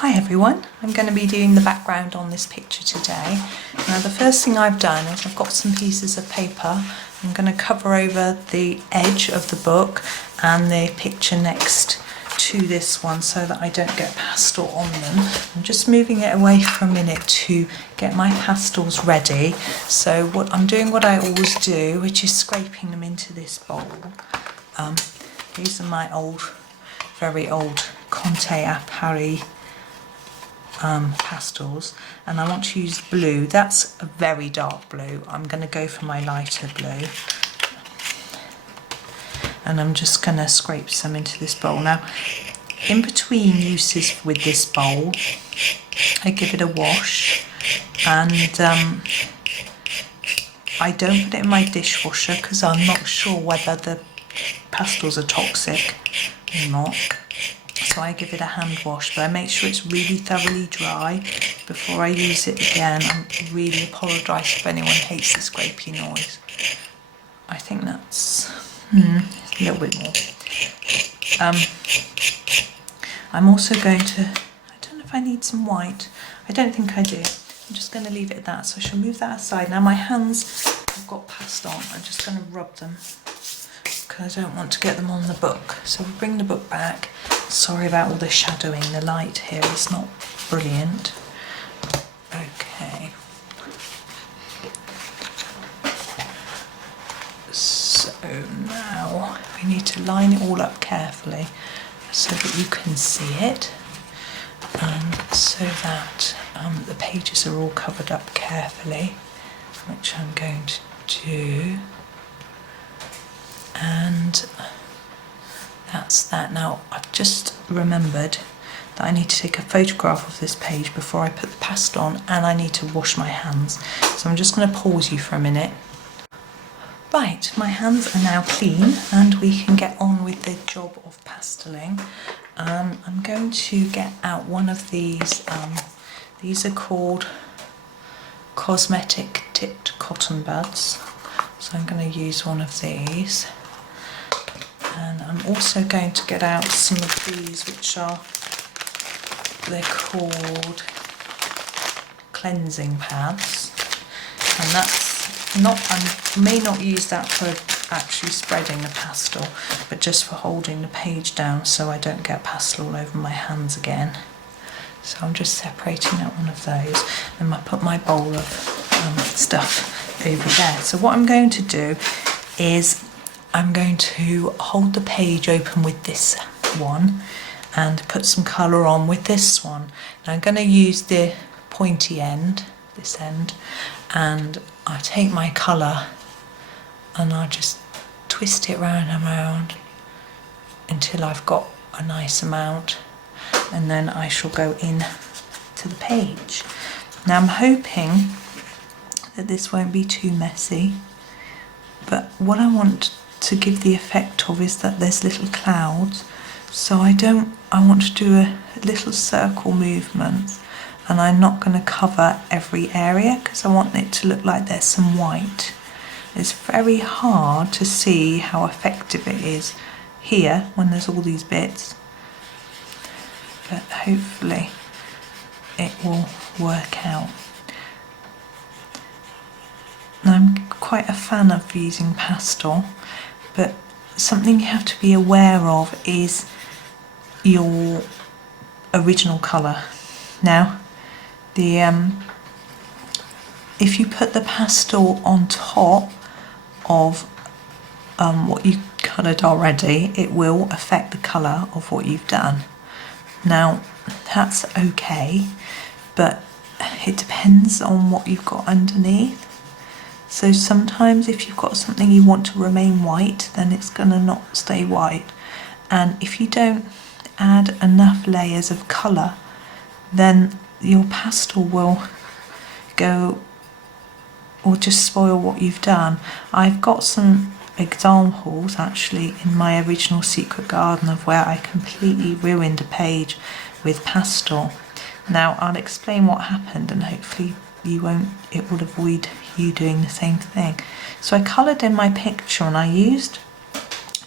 Hi everyone, I'm going to be doing the background on this picture today. Now the first thing I've done is I've got some pieces of paper. I'm going to cover over the edge of the book and the picture next to this one so that I don't get pastel on them. I'm just moving it away for a minute to get my pastels ready. So what I'm doing, what I always do, which is scraping them into this bowl. These are my very old Conte a Paris pastels, and I want to use blue. That's a very dark blue. I'm going to go for my lighter blue, and I'm just going to scrape some into this bowl. Now, in between uses with this bowl, I give it a wash, and I don't put it in my dishwasher because I'm not sure whether the pastels are toxic or not. So I give it a hand wash, but I make sure it's really thoroughly dry before I use it again. I really apologise if anyone hates the scrapey noise. I think that's a little bit more. I'm also going to, I don't know if I need some white. I don't think I do. I'm just going to leave it at that. So I shall move that aside. Now my hands have got pastel on. I'm just going to rub them because I don't want to get them on the book. So we'll bring the book back. Sorry about all the shadowing, the light here is not brilliant. Okay. So now we need to line it all up carefully so that you can see it, and so that the pages are all covered up carefully, which I'm going to do. And that's that. Now I've just remembered that I need to take a photograph of this page before I put the pastel on, and I need to wash my hands. So I'm just going to pause you for a minute. Right, my hands are now clean and we can get on with the job of pasteling. I'm going to get out one of these. These are called cosmetic tipped cotton buds. So I'm going to use one of these. And I'm also going to get out some of these, which they're called cleansing pads. And that's not, I may not use that for actually spreading the pastel, but just for holding the page down so I don't get pastel all over my hands again. So I'm just separating out one of those, and I put my bowl of stuff over there. So what I'm going to do is I'm going to hold the page open with this one and put some colour on with this one. Now I'm going to use the pointy end, this end, and I take my colour and I'll just twist it round and round until I've got a nice amount, and then I shall go in to the page. Now I'm hoping that this won't be too messy, but what I want to give the effect of is that there's little clouds, so I want to do a little circle movement, and I'm not going to cover every area because I want it to look like there's some white. It's very hard to see how effective it is here when there's all these bits, but hopefully it will work out. Now, I'm quite a fan of using pastel, but something you have to be aware of is your original colour. Now, if you put the pastel on top of what you coloured already, it will affect the colour of what you've done. Now, that's okay, but it depends on what you've got underneath. So sometimes if you've got something you want to remain white, then it's going to not stay white. And if you don't add enough layers of colour, then your pastel will go or just spoil what you've done. I've got some examples actually in my original Secret Garden of where I completely ruined a page with pastel. Now I'll explain what happened, and hopefully it will avoid you doing the same thing. So I coloured in my picture and I used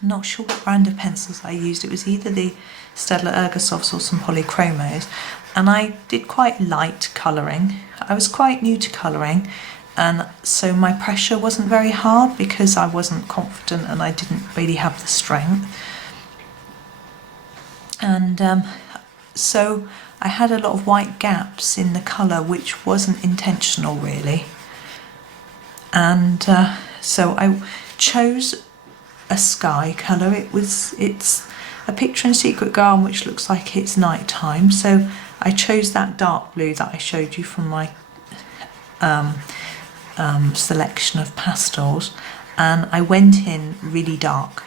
I'm not sure what brand of pencils I used. It was either the Staedtler Ergosofts or some polychromos, and I did quite light colouring. I was quite new to colouring, and so my pressure wasn't very hard because I wasn't confident and I didn't really have the strength. And so I had a lot of white gaps in the colour, which wasn't intentional really. And so I chose a sky colour. It's a picture in Secret Garden which looks like it's night time, so I chose that dark blue that I showed you from my selection of pastels, and I went in really dark.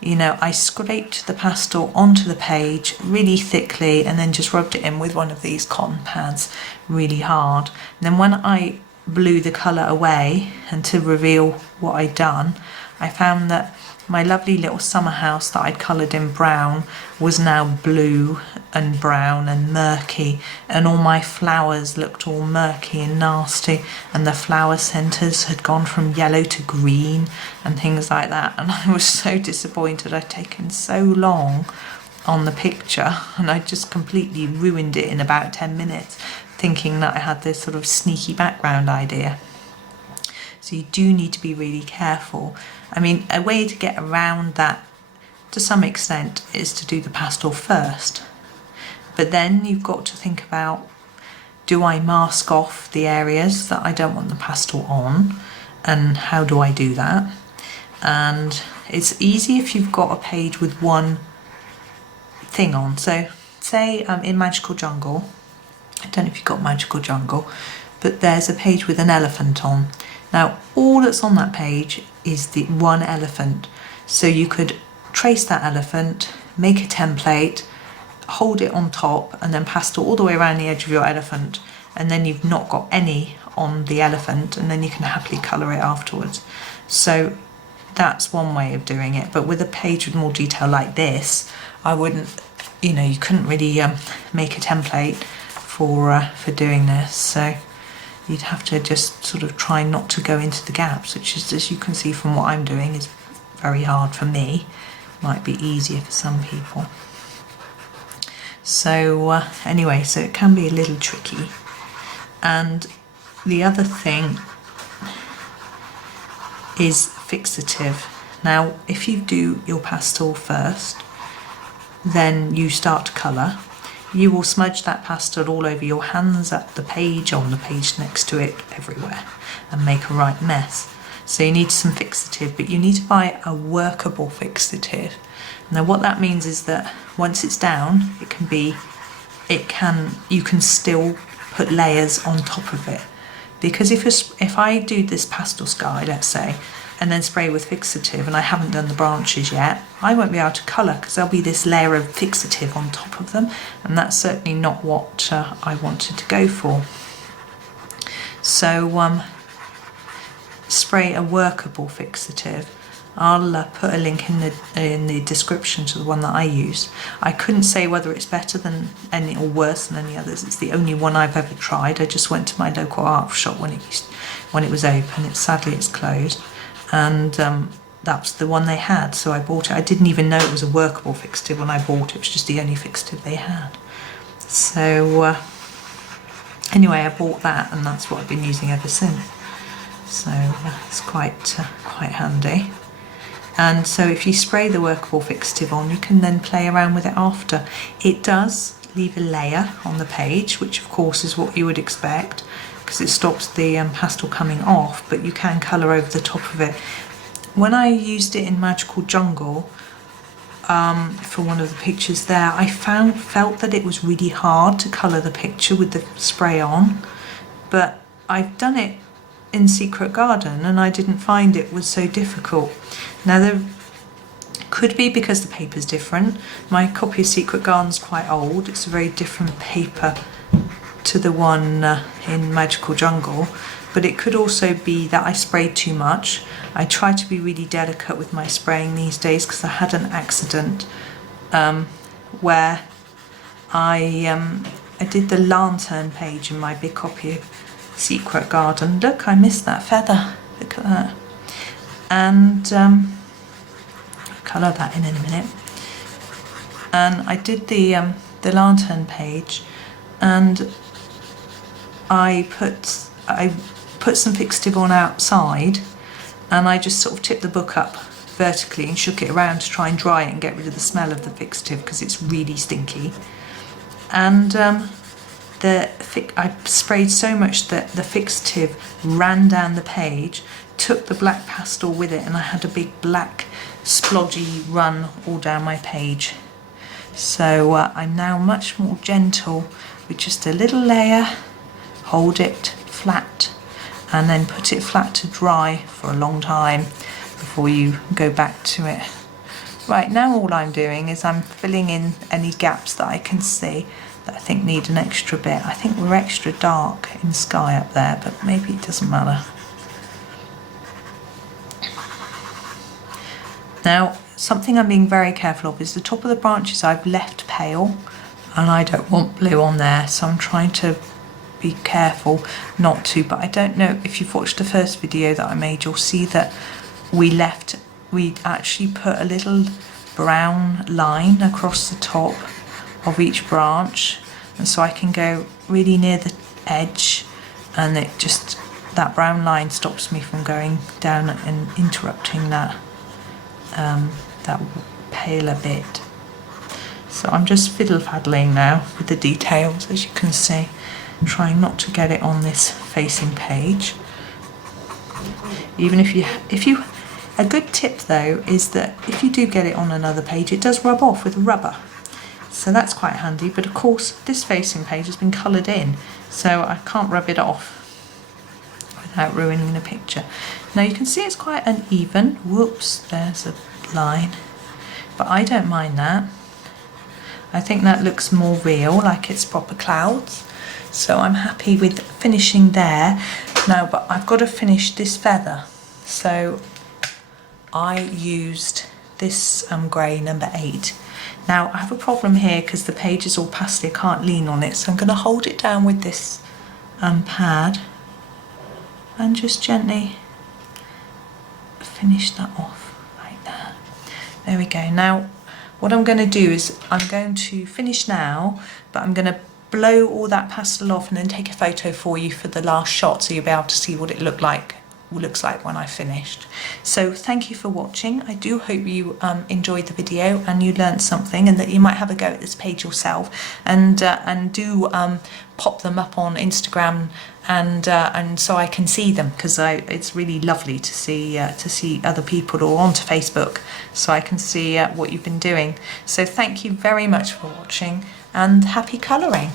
You know, I scraped the pastel onto the page really thickly and then just rubbed it in with one of these cotton pads really hard. And then when I blew the colour away and to reveal what I'd done, I found that my lovely little summer house that I'd coloured in brown was now blue and brown and murky, and all my flowers looked all murky and nasty, and the flower centres had gone from yellow to green and things like that. And I was so disappointed. I'd taken so long on the picture and I just completely ruined it in about 10 minutes, thinking that I had this sort of sneaky background idea. So you do need to be really careful. I mean, a way to get around that to some extent is to do the pastel first. But then you've got to think about, do I mask off the areas that I don't want the pastel on? And how do I do that? And it's easy if you've got a page with one thing on. So say in Magical Jungle, I don't know if you've got Magical Jungle, but there's a page with an elephant on. Now all that's on that page is the one elephant. So you could trace that elephant, make a template, hold it on top and then pastel all the way around the edge of your elephant, and then you've not got any on the elephant, and then you can happily colour it afterwards. So that's one way of doing it. But with a page with more detail like this, I wouldn't, you know, you couldn't really make a template for doing this. So you'd have to just sort of try not to go into the gaps, which is, as you can see from what I'm doing, is very hard for me. Might be easier for some people. So anyway, so it can be a little tricky. And the other thing is fixative. Now, if you do your pastel first, then you start to colour, you will smudge that pastel all over your hands, at the page, on the page next to it, everywhere, and make a right mess. So you need some fixative, but you need to buy a workable fixative. Now what that means is that once it's down, you can still put layers on top of it. Because if I do this pastel sky, let's say, and then spray with fixative, and I haven't done the branches yet, I won't be able to colour because there'll be this layer of fixative on top of them, and that's certainly not what I wanted to go for. So spray a workable fixative. I'll put a link in the description to the one that I use. I couldn't say whether it's better than any or worse than any others. It's the only one I've ever tried. I just went to my local art shop when it was open. Sadly it's closed, and that's the one they had, so I bought it. I didn't even know it was a workable fixative when I bought it. It was just the only fixative they had. So anyway, I bought that, and that's what I've been using ever since. So it's quite handy. And so if you spray the workable fixative on, you can then play around with it after. It does leave a layer on the page, which of course is what you would expect, because it stops the pastel coming off, but you can colour over the top of it. When I used it in Magical Jungle, for one of the pictures there, I felt that it was really hard to colour the picture with the spray on, but I've done it in Secret Garden and I didn't find it was so difficult. Now there could be because the paper's different. My copy of Secret Garden's quite old. It's a very different paper to the one in Magical Jungle, but it could also be that I sprayed too much. I try to be really delicate with my spraying these days because I had an accident where I did the lantern page in my big copy of Secret Garden. Look, I missed that feather. Look at that. And colour that in a minute. And I did the lantern page, and I put some fixative on outside, and I just sort of tipped the book up vertically and shook it around to try and dry it and get rid of the smell of the fixative because it's really stinky. And I sprayed so much that the fixative ran down the page, took the black pastel with it, and I had a big black splodgy run all down my page. So I'm now much more gentle with just a little layer, hold it flat, and then put it flat to dry for a long time before you go back to it. Right, now all I'm doing is I'm filling in any gaps that I can see that I think need an extra bit. I think we're extra dark in sky up there, but maybe it doesn't matter. Now, something I'm being very careful of is the top of the branches I've left pale, and I don't want blue on there, so I'm trying to be careful not to. But I don't know if you've watched the first video that I made, you'll see that we actually put a little brown line across the top of each branch, and so I can go really near the edge, and that brown line stops me from going down and interrupting that paler bit. So I'm just fiddle-faddling now with the details, as you can see, trying not to get it on this facing page. Even if you a good tip though is that if you do get it on another page, it does rub off with rubber, so that's quite handy. But of course this facing page has been coloured in, so I can't rub it off without ruining the picture. Now you can see it's quite uneven. Whoops, there's a line, but I don't mind that. I think that looks more real, like it's proper clouds, so I'm happy with finishing there. Now, but I've got to finish this feather, so I used this grey number 8. Now I have a problem here because the page is all pastel, I can't lean on it, so I'm going to hold it down with this pad and just gently finish that off like that. There we go. Now what I'm going to do is I'm going to finish now, but I'm going to blow all that pastel off and then take a photo for you for the last shot, so you'll be able to see what it looks like when I finished. So thank you for watching. I do hope you enjoyed the video and you learned something, and that you might have a go at this page yourself, and do pop them up on Instagram, and so I can see them, because it's really lovely to see other people, or onto Facebook, so I can see what you've been doing. So thank you very much for watching, and happy colouring.